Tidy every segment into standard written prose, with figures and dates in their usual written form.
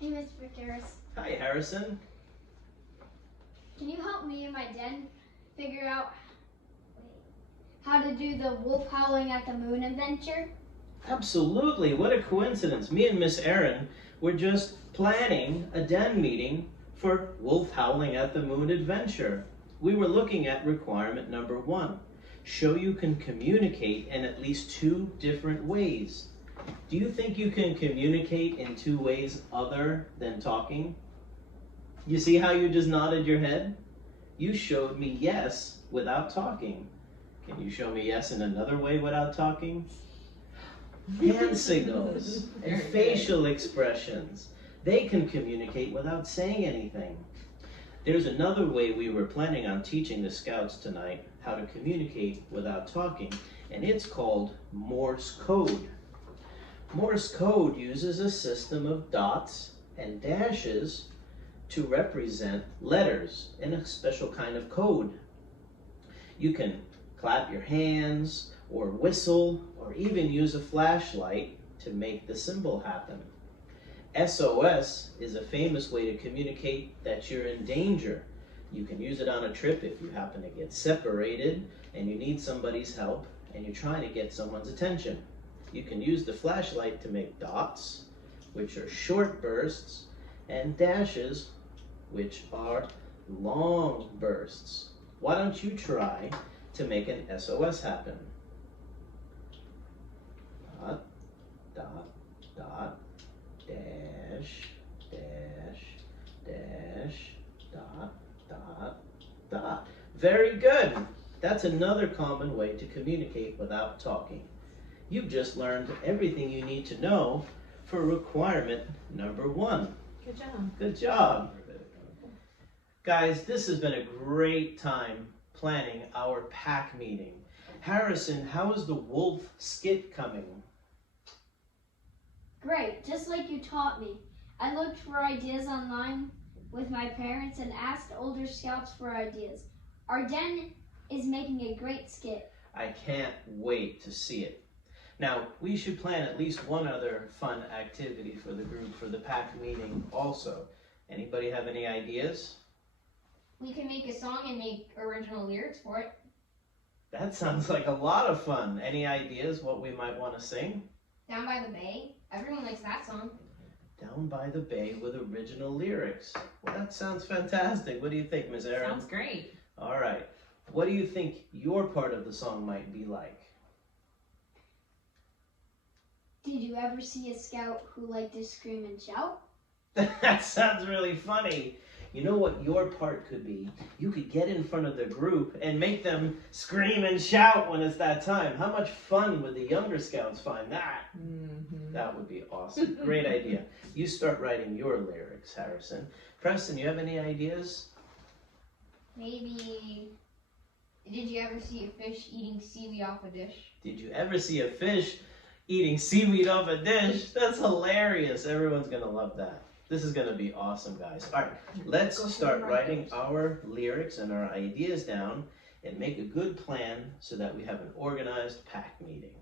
Hey, Mr. Harris. Hi, Harrison. Can you help me and my den figure out how to do the wolf howling at the moon adventure? Absolutely. What a coincidence. Me and Miss Erin were just planning a den meeting for Wolf Howling at the Moon adventure. We were looking at requirement number 1. Show you can communicate in at least 2 different ways. Do you think you can communicate in 2 ways other than talking? You see how you just nodded your head? You showed me yes without talking. Can you show me yes in another way without talking? Hand signals and facial expressions. They can communicate without saying anything. There's another way we were planning on teaching the Scouts tonight how to communicate without talking, and it's called Morse code. Morse code uses a system of dots and dashes to represent letters in a special kind of code. You can clap your hands or whistle or even use a flashlight to make the symbol happen. SOS is a famous way to communicate that you're in danger. You can use it on a trip if you happen to get separated and you need somebody's help and you're trying to get someone's attention. You can use the flashlight to make dots, which are short bursts, and dashes, which are long bursts. Why don't you try to make an SOS happen? Dot, dot, dot, dash, dash, dash, dot, dot, dot. Very good. That's another common way to communicate without talking. You've just learned everything you need to know for requirement number 1. Good job. Good job. Guys, this has been a great time planning our pack meeting. Harrison, how is the wolf skit coming? Great, just like you taught me. I looked for ideas online with my parents and asked older Scouts for ideas. Our den is making a great skit. I can't wait to see it. Now, we should plan at least one other fun activity for the group for the pack meeting also. Anybody have any ideas? We can make a song and make original lyrics for it. That sounds like a lot of fun. Any ideas what we might want to sing? Down by the Bay. Everyone likes that song. Down by the Bay with original lyrics. Well, that sounds fantastic. What do you think, Ms. Erin? Sounds great. All right. What do you think your part of the song might be like? Did you ever see a Scout who liked to scream and shout? That sounds really funny. You know what your part could be? You could get in front of the group and make them scream and shout when it's that time. How much fun would the younger Scouts find that? Mm-hmm. That would be awesome. Great idea. You start writing your lyrics, Harrison. Preston, you have any ideas? Maybe, did you ever see a fish eating seaweed off a dish? Did you ever see a fish eating seaweed off a dish? That's hilarious. Everyone's going to love that. This is going to be awesome, guys. All right, let's start writing our lyrics and our ideas down and make a good plan so that we have an organized pack meeting.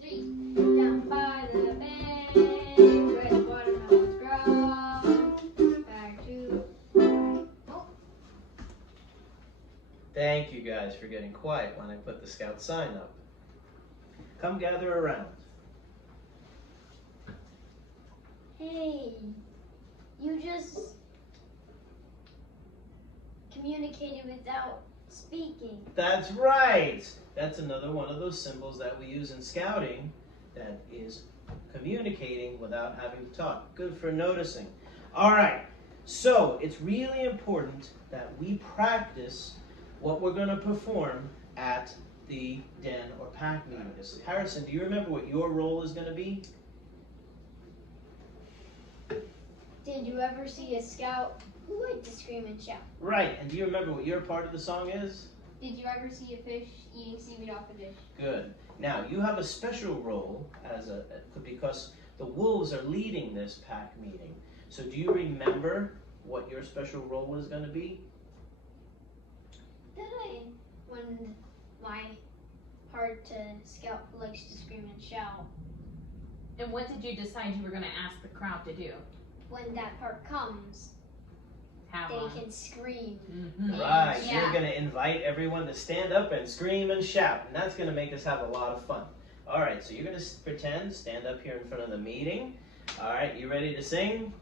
3. Down by the bay, where the watermelons grow. Back to oh. Thank you guys for getting quiet when I put the Scout sign up. Come gather around. Hey, you just communicated without speaking. That's right. That's another one of those symbols that we use in Scouting that is communicating without having to talk. Good for noticing. All right, so it's really important that we practice what we're going to perform at the den or pack meeting. Harrison, do you remember what your role is going to be? Did you ever see a Scout who liked to scream and shout? Right, and do you remember what your part of the song is? Did you ever see a fish eating seaweed off a dish? Good. Now, you have a special role because the wolves are leading this pack meeting. So do you remember what your special role was going to be? Did I? When my part to Scout who likes to scream and shout. And what did you decide you were going to ask the crowd to do? When that part comes, Have they on. can scream. Mm-hmm. Right, Yeah. you're going to invite everyone to stand up and scream and shout, and that's going to make us have a lot of fun. All right, so you're going to pretend, stand up here in front of the meeting. All right, you ready to sing?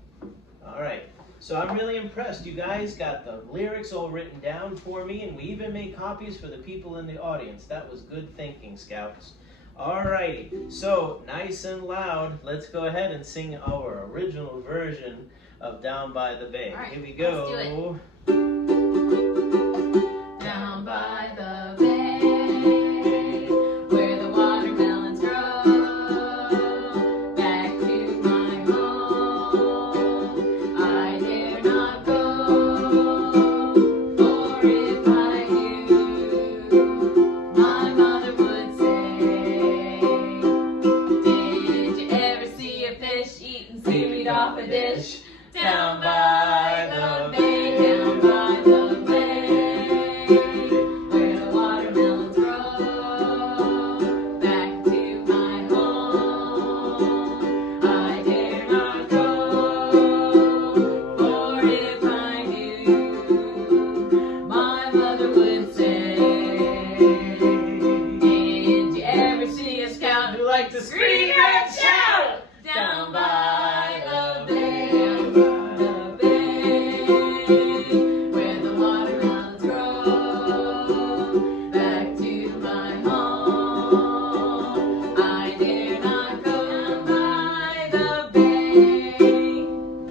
All right, so I'm really impressed. You guys got the lyrics all written down for me, and we even made copies for the people in the audience. That was good thinking, Scouts. All righty, so nice and loud, let's go ahead and sing our original version of Down by the Bay. All right, Here we go. let's do Down by the bay, where the watermelons grow, back to my home, I dare not go, for if I do, my mother would say, did you ever see a fish eating seaweed off a dish? Down by the bay, down by the bay, where the watermelons grow, back to my home, I dare not go, for if I knew, my mother would say, did you ever see a scout who liked to scream and shout? Down by the bay.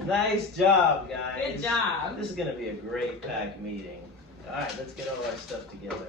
Nice job, guys. Good job. This is going to be a great packed meeting. All right, let's get all our stuff together.